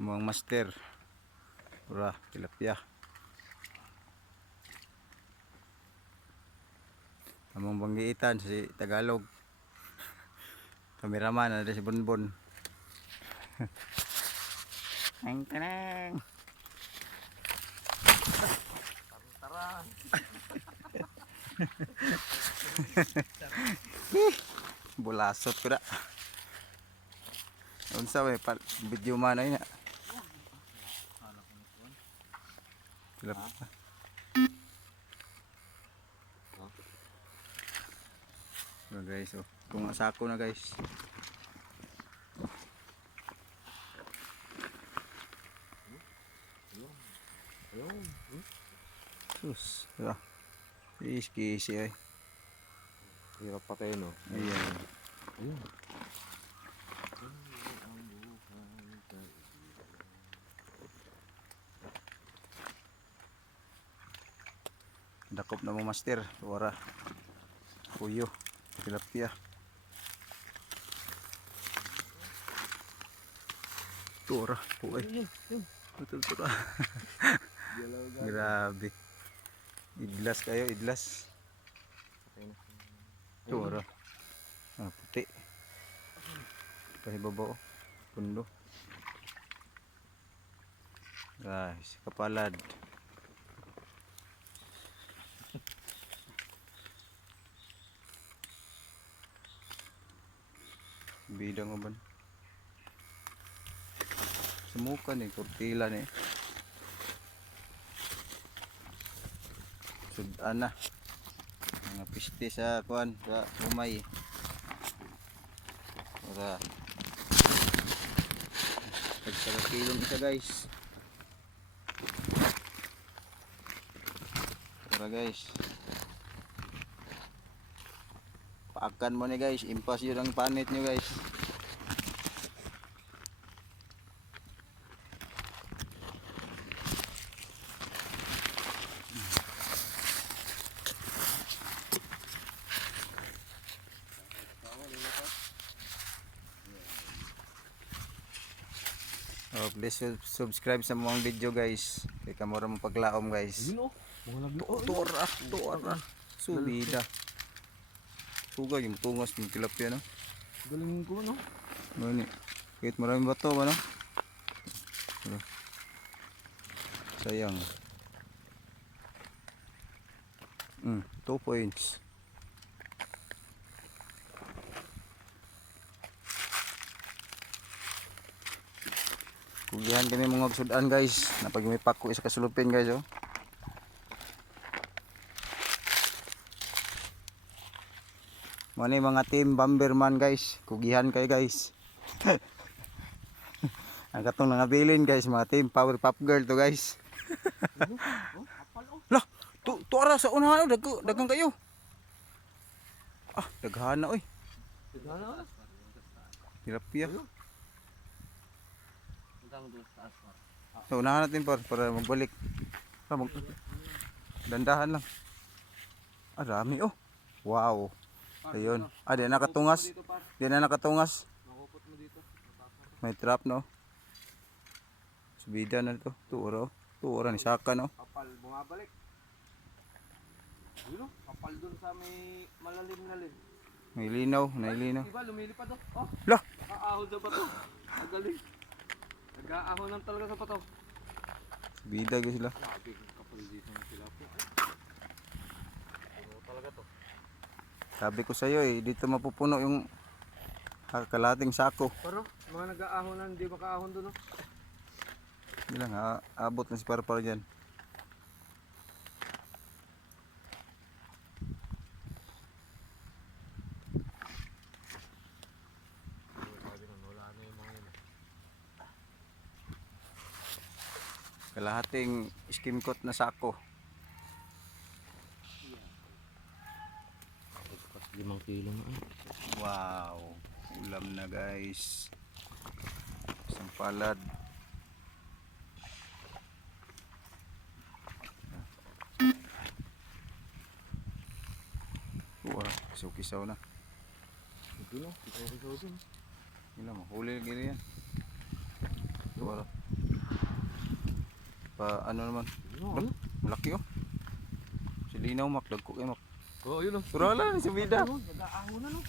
Mga master. Ura, tilapia. Among banggiitan si Tagalog. Kameraman ada si Bonbon. Ang tanang. Tarang. Bulasot ko na. Unsa may video man ay na. Tilapia. So guys, oh, kung asako na guys. Sus, ya. Kisi ay. Hirap pa tayo, no? Ayan. Ayun. Dakop na mo master. Ora. Puyo. Tilapia. Tura. Puy. Betul. Grabe. Idlas kayo, idlas. Tura. Ah, puti. Pahibabaw. Pundo. Guys, kapalad. Bidang uban. Semuka nih, kurtila nih. Sudan na. Mga piste sa kuan, sa umay. Ora. Tagsa-kilong isa guys. Ora guys. Paakan mo ni guys, impas yun ang panit nyo guys. Oh, please subscribe sa mga video guys. Kay kamura mo paglaom guys. Yun, oh. Mga nagluto. Tora. Subida. Suga yung tungas ng tilapia no. Galing ko, no? Ano ni? Kahit maraming bato ba no? Sayang. 2 points. Kugihan kami mga sudan guys. Napag may pako isa kasulupin guys oh. Mani mga team Bomberman guys. Kugihan kayo guys. Ang katong nangabilin guys, mga team Powerpuff Girl to guys. Lah, tuara sa unahan dagang kayo. Ah, daghana oy. Tilapia. So, unahan natin para magbalik. Dandahan lang. Ah, dami oh. Wow. Ayun. Ah, di na nakatungas. Di na nakatungas. May trap no. Subida na to. Tuora ni Saka no. Kapal, bumabalik. Yun, kapal dun sa may malalim-lalim. May linaw, nailinaw. Diba, lumilipad oh. Oh, Lah, nakaahon sa bato. Magaling. Nag-aahon lang talaga sa bato. subida ko sila. Grabe, kapal dito ng tilapia. Ano talaga to? Sabi ko sa iyo dito mapupuno yung kalating sako. Pero, mga nag-aahon na, hindi makaahon dun oh. Bilang abot na si Parpar diyan. Kalahating skim coat na sako. 5 kilo na ay. Wow, ulam na guys. Isang palad. Wah, kisaw-kisaw na. Ito no, ito. Ilan mo, huli lagi yan. Wala. Naka ano naman. Ano? Malaki oh. Si Linaw mak dagko kay mak. Oo, yun o. Surala ni si Bida. Nag-aaho na no.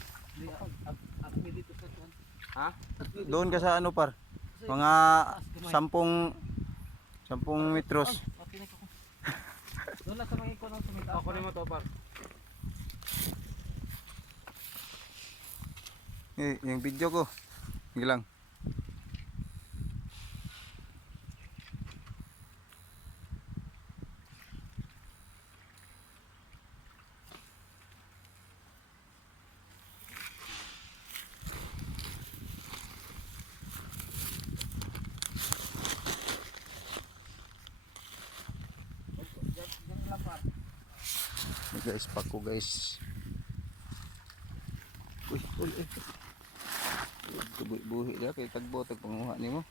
Ako dito sa kan. Ha? Doon ka sa ano par? Mga 10 metros. Doon lang sa mga ikaw ng sumita. Ako rin mo to par. Yung video ko. Sige lang. Guys, pako guys. Uy, uy, uy. Buhi dia kay tagbo tag panguha nimo.